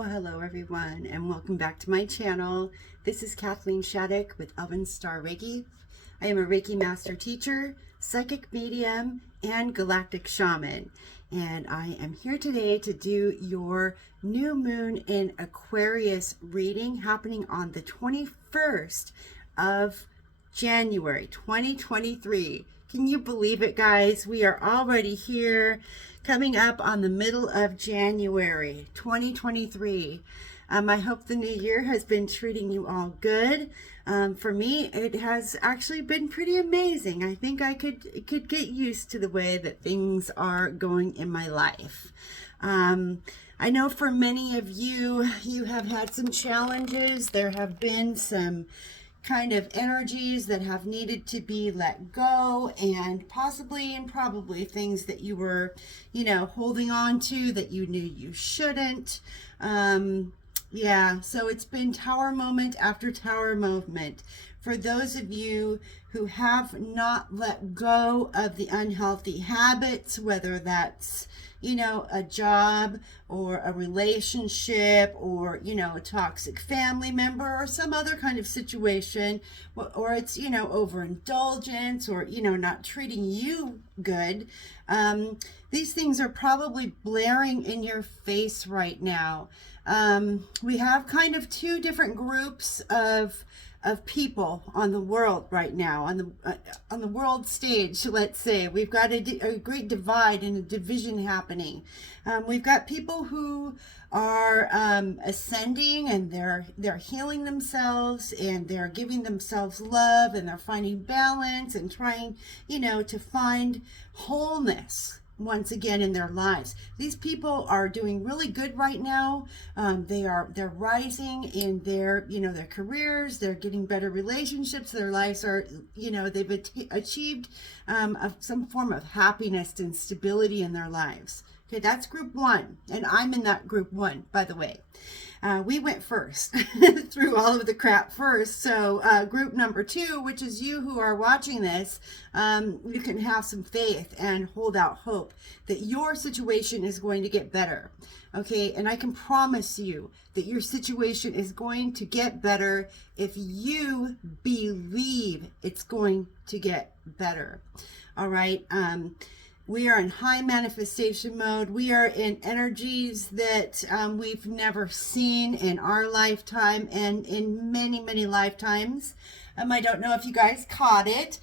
Well, hello everyone, and welcome back to my channel. This is Kathleen Shattuck with Elven Star Reiki. I am a Reiki Master Teacher, Psychic Medium, and Galactic Shaman. And I am here today to do your new moon in Aquarius reading happening on the 21st of January 2023. Can you believe it, guys? We are already here, coming up on the middle of January 2023. I hope the new year has been treating you all good. For me, it has actually been pretty amazing. I think I could get used to the way that things are going in my life. I know for many of you, you have had some challenges. There have been some kind of energies that have needed to be let go, and possibly and probably things that you were, holding on to that you knew you shouldn't. So it's been tower moment after tower moment. For those of you who have not let go of the unhealthy habits, whether that's a job or a relationship or, a toxic family member or some other kind of situation, or it's, overindulgence or, not treating you good. These things are probably blaring in your face right now. We have kind of two different groups of people on the world right now, on the world stage. Let's say we've got a great divide and a division happening. We've got people who are ascending, and they're healing themselves, and they're giving themselves love, and they're finding balance and trying to find wholeness once again in their lives. These people are doing really good right now. They're rising in their their careers. They're getting better relationships. Their lives are they've achieved some form of happiness and stability in their lives. Okay, that's group one, and I'm in that group one, by the way. We went first through all of the crap first. So group number two, which is you who are watching this, you can have some faith and hold out hope that your situation is going to get better. Okay, and I can promise you that your situation is going to get better if you believe it's going to get better. All right. We are in high manifestation mode. We are in energies that we've never seen in our lifetime and in many, many lifetimes. I don't know if you guys caught it.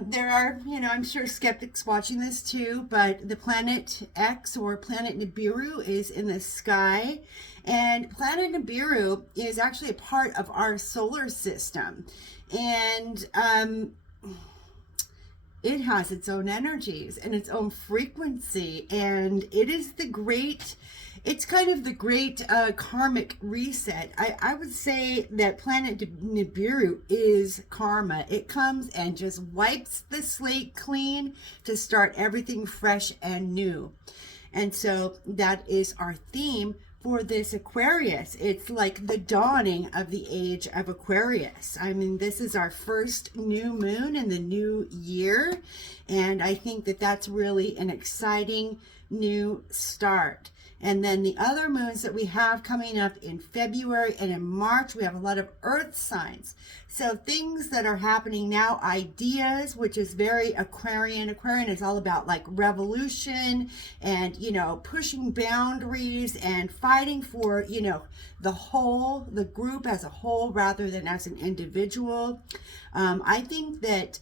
There are, I'm sure skeptics watching this too, but the planet X, or planet Nibiru, is in the sky. And planet Nibiru is actually a part of our solar system. And it has its own energies and its own frequency, and it is it's kind of the great karmic reset. I would say that planet Nibiru is karma. It comes and just wipes the slate clean to start everything fresh and new. And so that is our theme for this Aquarius. It's like the dawning of the age of Aquarius. I mean, this is our first new moon in the new year, and I think that that's really an exciting new start. And then the other moons that we have coming up in February and in March, we have a lot of earth signs. So things that are happening now, ideas, which is very Aquarian. Aquarian is all about like revolution and, pushing boundaries and fighting for, the group as a whole rather than as an individual. I think that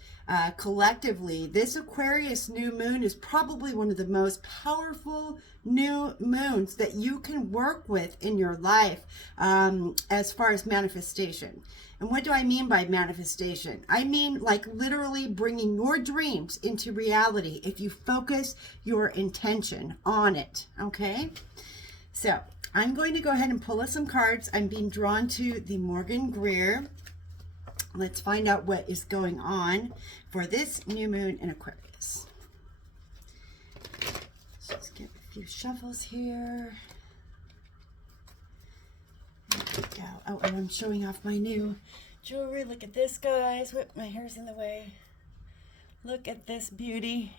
collectively, this Aquarius new moon is probably one of the most powerful new moons that you can work with in your life as far as manifestation. And what do I mean by manifestation? I mean like literally bringing your dreams into reality if you focus your intention on it. Okay, so I'm going to go ahead and pull us some cards. I'm being drawn to the Morgan Greer. Let's find out what is going on for this new moon in Aquarius. Let's just get a few shuffles here. There we go. Oh, and I'm showing off my new jewelry. Look at this, guys. Whoop, my hair's in the way. Look at this beauty.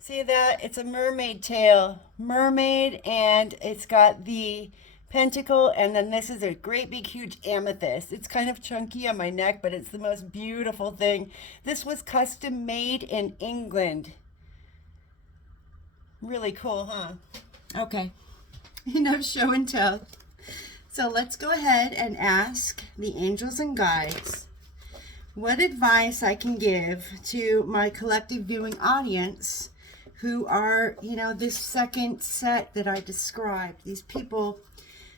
See that? It's a mermaid tail. Mermaid, and it's got the pentacle, and then this is a great big huge amethyst. It's kind of chunky on my neck, but it's the most beautiful thing. This was custom made in England. Really cool, huh? Okay. Enough show and tell. So let's go ahead and ask the angels and guides what advice I can give to my collective viewing audience who are, this second set that I described, these people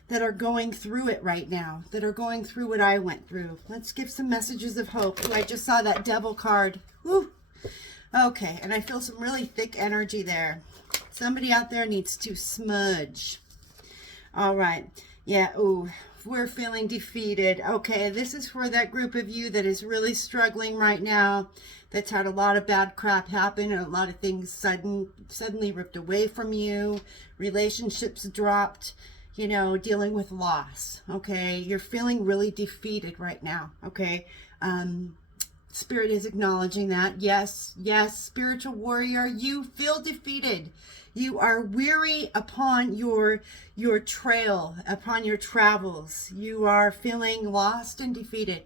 that are going through it right now, that are going through what I went through. Let's give some messages of hope. Ooh, I just saw that devil card. Woo. Okay, and I feel some really thick energy there. Somebody out there needs to smudge. All right. Yeah, ooh, we're feeling defeated. Okay, this is for that group of you that is really struggling right now, that's had a lot of bad crap happen and a lot of things suddenly ripped away from you, relationships dropped, dealing with loss. Okay, you're feeling really defeated right now. Okay, Spirit is acknowledging that. Yes, spiritual warrior, you feel defeated. You are weary upon your trail, upon your travels. You are feeling lost and defeated.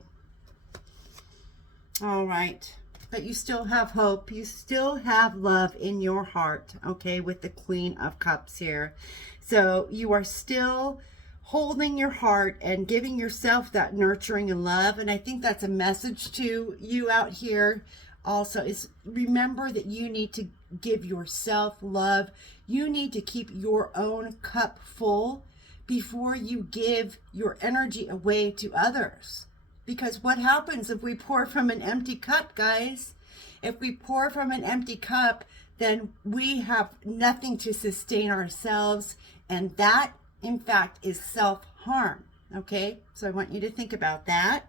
All right. But you still have hope. You still have love in your heart, okay, with the Queen of Cups here. So you are still holding your heart and giving yourself that nurturing and love. And I think that's a message to you out here also, is remember that you need to give yourself love. You need to keep your own cup full before you give your energy away to others. Because what happens if we pour from an empty cup, guys? If we pour from an empty cup, then we have nothing to sustain ourselves. And that, in fact, is self-harm. Okay? So I want you to think about that.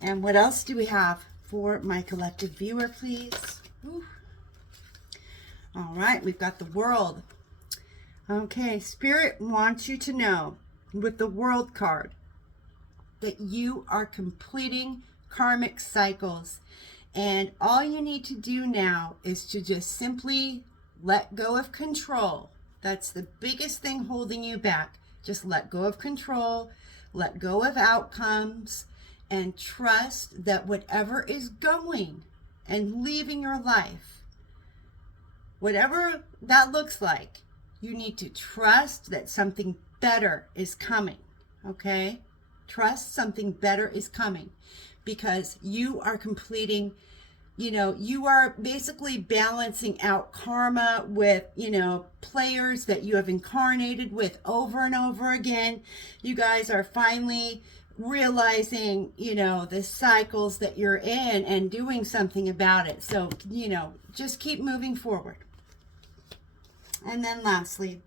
And what else do we have for my collective viewer, please? Ooh. All right, we've got the World. Okay, Spirit wants you to know with the World card that you are completing karmic cycles. And all you need to do now is to just simply let go of control. That's the biggest thing holding you back. Just let go of control, let go of outcomes, and trust that whatever is going and leaving your life, whatever that looks like, you need to trust that something better is coming, okay? Trust something better is coming, because you are completing, you are basically balancing out karma with, players that you have incarnated with over and over again. You guys are finally realizing, the cycles that you're in and doing something about it. So, just keep moving forward. And then lastly,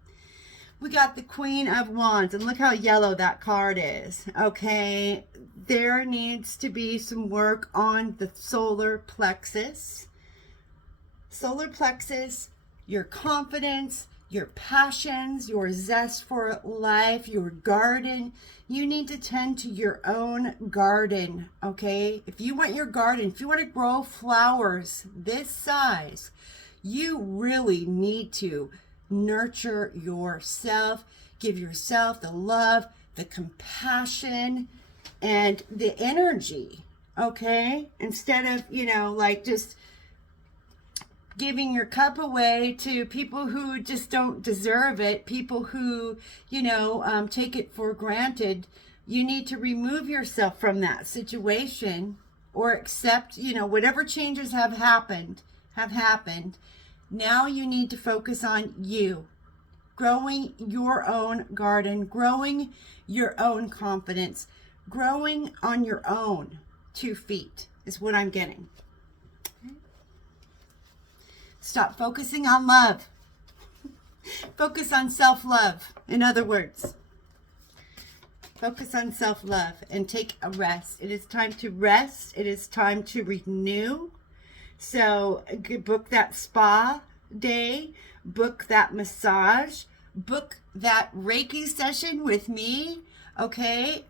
we got the Queen of Wands, and look how yellow that card is. Okay, there needs to be some work on the solar plexus. Solar plexus, your confidence, your passions, your zest for life, your garden. You need to tend to your own garden, okay? If you want your garden, if you want to grow flowers this size, you really need to nurture yourself, give yourself the love, the compassion, and the energy, okay? Instead of, just giving your cup away to people who just don't deserve it, people who, take it for granted. You need to remove yourself from that situation, or accept, whatever changes have happened. Now you need to focus on you, growing your own garden, growing your own confidence, growing on your own 2 feet is what I'm getting. Stop focusing on love. Focus on self-love. In other words, focus on self-love and take a rest. It is time to rest. It is time to renew. So book that spa day, book that massage, book that Reiki session with me. Okay,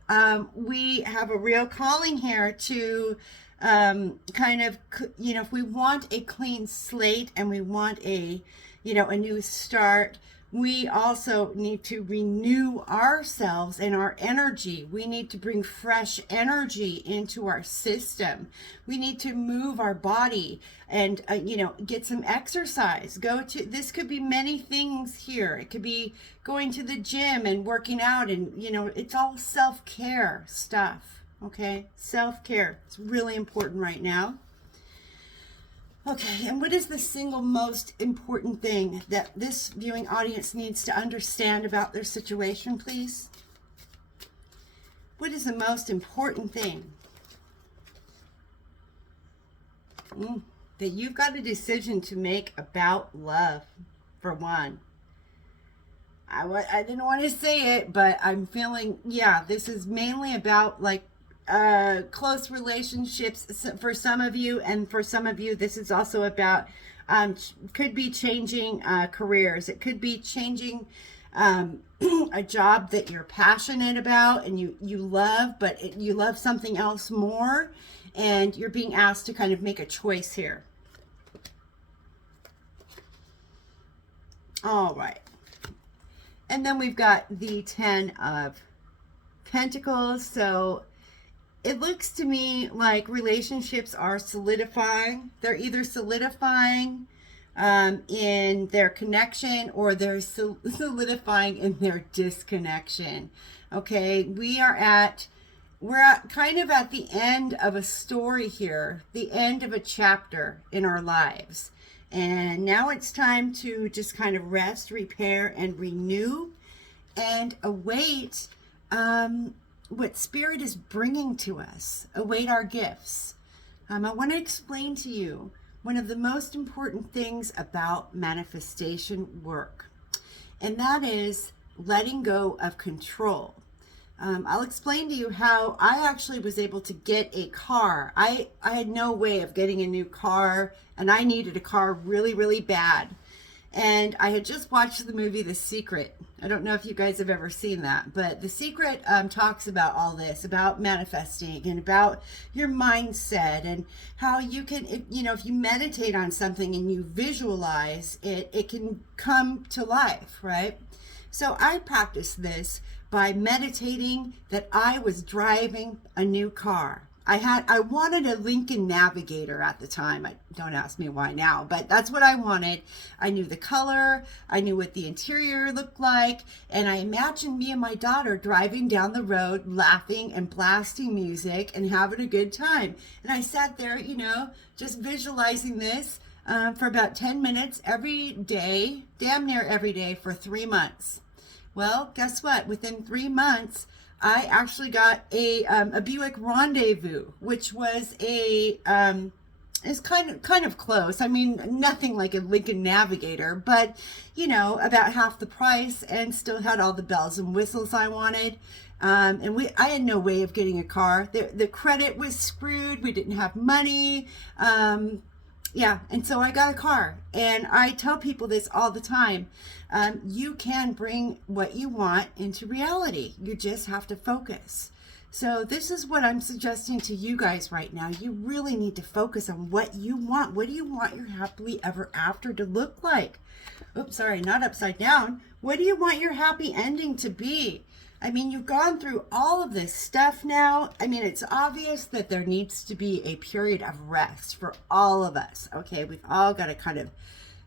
we have a real calling here to kind of, if we want a clean slate and we want a new start, we also need to renew ourselves and our energy. We need to bring fresh energy into our system. We need to move our body and, get some exercise. This could be many things here. It could be going to the gym and working out, and, it's all self-care stuff. Okay, self-care. It's really important right now. Okay, and what is the single most important thing that this viewing audience needs to understand about their situation, please? What is the most important thing? That you've got a decision to make about love, for one. I didn't want to say it, but I'm feeling, this is mainly about close relationships for some of you, and for some of you this is also about could be changing careers. It could be changing a job that you're passionate about and you love, but you love something else more, and you're being asked to kind of make a choice here. All right, and then we've got the 10 of Pentacles. So it looks to me like relationships are solidifying. They're either solidifying in their connection, or they're solidifying in their disconnection. Okay, we're kind of at the end of a story here, the end of a chapter in our lives. And now it's time to just kind of rest, repair, and renew, and await what Spirit is bringing to us. Await our gifts. I want to explain to you one of the most important things about manifestation work, and that is letting go of control. I'll explain to you how I actually was able to get a car. I had no way of getting a new car, and I needed a car really, really bad. And I had just watched the movie The Secret. I don't know if you guys have ever seen that, but The Secret talks about all this, about manifesting and about your mindset, and how you can, if you meditate on something and you visualize it, it can come to life, right? So I practiced this by meditating that I was driving a new car. I wanted a Lincoln Navigator at the time. Don't ask me why now, but that's what I wanted. I knew the color, I knew what the interior looked like, and I imagined me and my daughter driving down the road, laughing and blasting music and having a good time. And I sat there, just visualizing this for about 10 minutes every day, damn near every day, for 3 months. Well, guess what? Within 3 months, I actually got a Buick Rendezvous, which was is kind of close. I mean, nothing like a Lincoln Navigator, but about half the price, and still had all the bells and whistles I wanted. And I had no way of getting a car. The credit was screwed. We didn't have money. And so I got a car, and I tell people this all the time. You can bring what you want into reality. You just have to focus. So this is what I'm suggesting to you guys right now. You really need to focus on what you want. What do you want your happily ever after to look like? Oops, sorry, not upside down. What do you want your happy ending to be? I mean, you've gone through all of this stuff now. I mean, it's obvious that there needs to be a period of rest for all of us. Okay, we've all got to kind of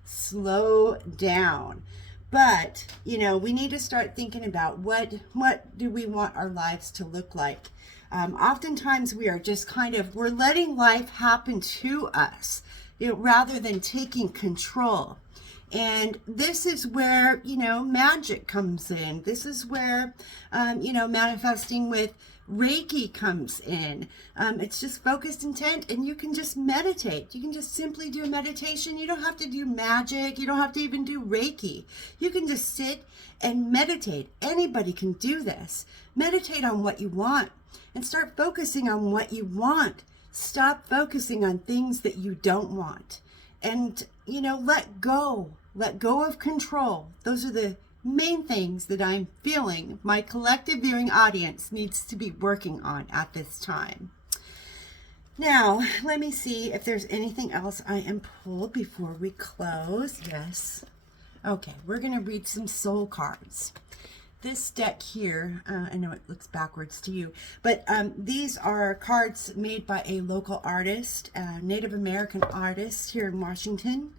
slow down. But, we need to start thinking about what do we want our lives to look like. Oftentimes we are just we're letting life happen to us, rather than taking control. And this is where, magic comes in. This is where, manifesting with Reiki comes in. It's just focused intent, and you can just meditate. You can just simply do a meditation. You don't have to do magic. You don't have to even do Reiki. You can just sit and meditate. Anybody can do this. Meditate on what you want and start focusing on what you want. Stop focusing on things that you don't want. And, let go. Let go of control. Those are the main things that I'm feeling my collective viewing audience needs to be working on at this time. Now, let me see if there's anything else I am pulled before we close. Yes. Okay, we're going to read some soul cards. This deck here, I know it looks backwards to you, but these are cards made by a local artist, Native American artist here in Washington.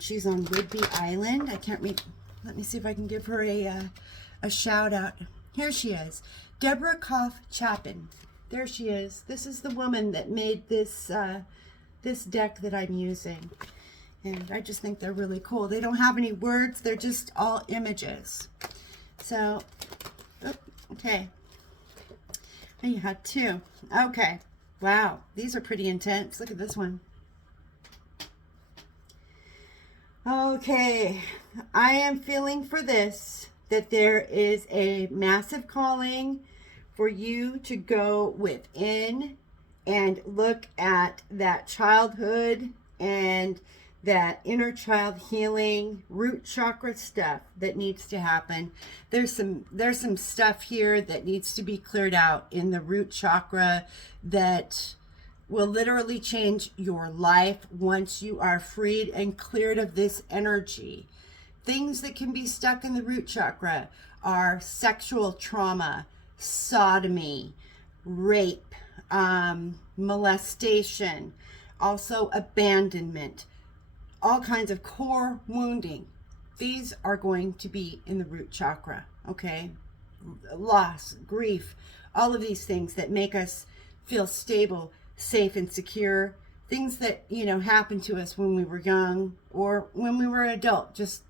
She's on Whidbey Island. I can't read. Let me see if I can give her a shout out. Here she is, Deborah Koff Chapin. There she is. This is the woman that made this this deck that I'm using. And I just think they're really cool. They don't have any words. They're just all images. So, okay. And you had two. Okay. Wow. These are pretty intense. Look at this one. Okay. I am feeling for this that there is a massive calling for you to go within and look at that childhood and that inner child healing, root chakra stuff that needs to happen. There's some stuff here that needs to be cleared out in the root chakra that will literally change your life once you are freed and cleared of this energy. Things that can be stuck in the root chakra are sexual trauma, sodomy, rape, molestation, also abandonment, all kinds of core wounding. These are going to be in the root chakra, okay? Loss, grief, all of these things that make us feel stable, safe, and secure. Things that, you know, happened to us when we were young or when we were an adult, just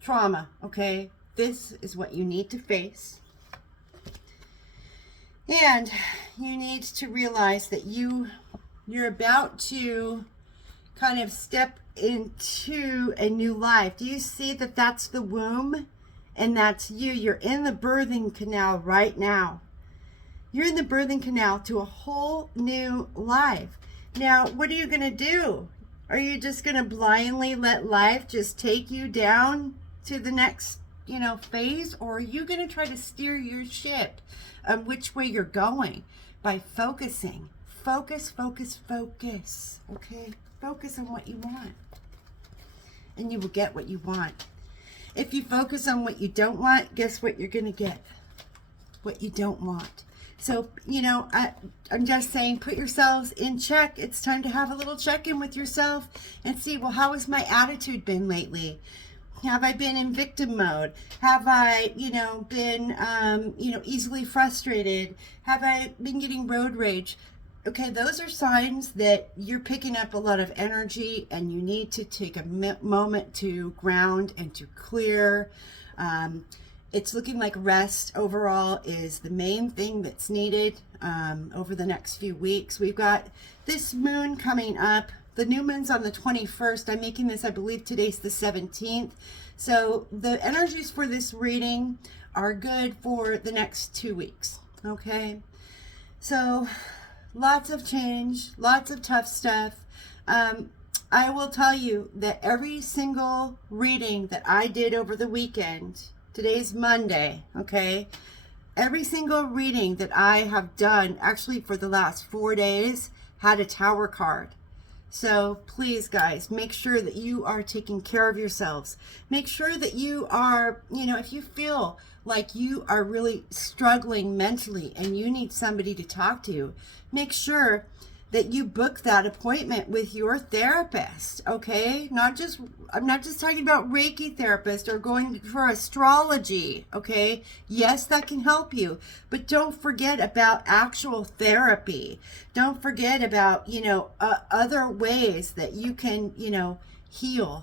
trauma, okay? This is what you need to face. And you need to realize that you're about to kind of step into a new life. Do you see that that's the womb and that's you? You're in the birthing canal right now. You're in the birthing canal to a whole new life. Now, what are you going to do? Are you just going to blindly let life just take you down to the next, you know, phase? Or are you going to try to steer your ship which way you're going by focusing? Focus, focus, focus. Okay? Focus on what you want. And you will get what you want. If you focus on what you don't want, guess what you're going to get? What you don't want. So, you know, I'm just saying, put yourselves in check. It's time to have a little check-in with yourself and see, well, how has my attitude been lately? Have I been in victim mode? Have I, you know, been, easily frustrated? Have I been getting road rage? Okay, those are signs that you're picking up a lot of energy and you need to take a moment to ground and to clear. It's looking like rest overall is the main thing that's needed over the next few weeks. We've got this moon coming up. The new moon's on the 21st. I'm making this, I believe today's the 17th. So the energies for this reading are good for the next 2 weeks. Okay, so lots of change, lots of tough stuff. I will tell you that every single reading that I did over the weekend, today's Monday, okay? Every single reading that I have done, actually for the last 4 days, had a Tower card. So please, guys, make sure that you are taking care of yourselves. Make sure that you are, you know, if you feel like you are really struggling mentally and you need somebody to talk to, make sure that you book that appointment with your therapist, okay? I'm not just talking about Reiki therapist or going for astrology, okay? Yes, that can help you, but don't forget about actual therapy. Don't forget about, other ways that you can, heal,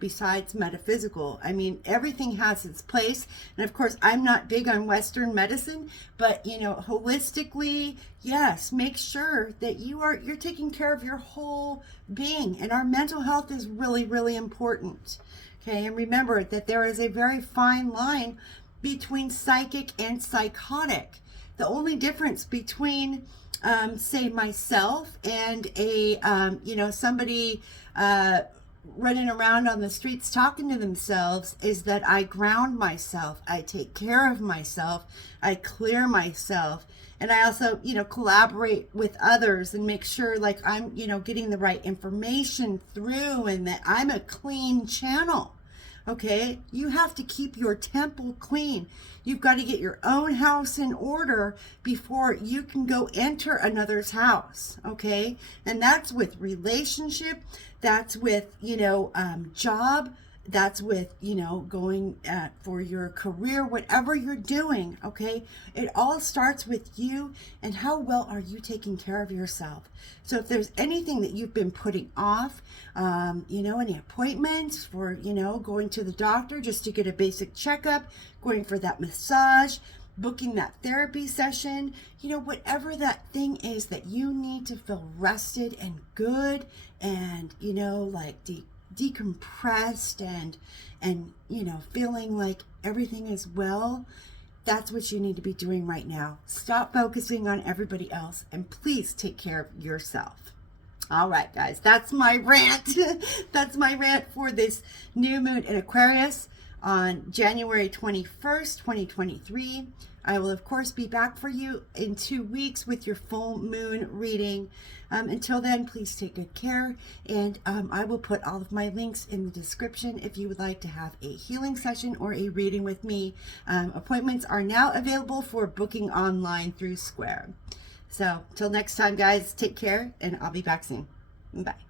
besides metaphysical. I mean, everything has its place. And of course, I'm not big on Western medicine, but, holistically, yes, make sure that you're taking care of your whole being. And our mental health is really, really important. Okay. And remember that there is a very fine line between psychic and psychotic. The only difference between, say, myself and somebody, running around on the streets talking to themselves is that I ground myself, I take care of myself, I clear myself, and I also, collaborate with others and make sure like I'm, getting the right information through and that I'm a clean channel. Okay, you have to keep your temple clean. You've got to get your own house in order before you can go enter another's house. Okay, and that's with relationship, that's with job, that's with going for your career, whatever you're doing. Okay, it all starts with you and how well are you taking care of yourself. So if there's anything that you've been putting off, any appointments for going to the doctor just to get a basic checkup, going for that massage, booking that therapy session, whatever that thing is that you need to feel rested and good and decompressed and feeling like everything is well, that's what you need to be doing right now. Stop focusing on everybody else and please take care of yourself. All right, guys, that's my rant. That's my rant for this new moon in Aquarius on January 21st, 2023. I will, of course, be back for you in 2 weeks with your full moon reading. Until then, please take good care, and I will put all of my links in the description if you would like to have a healing session or a reading with me. Appointments are now available for booking online through Square. So, till next time, guys, take care, and I'll be back soon. Bye.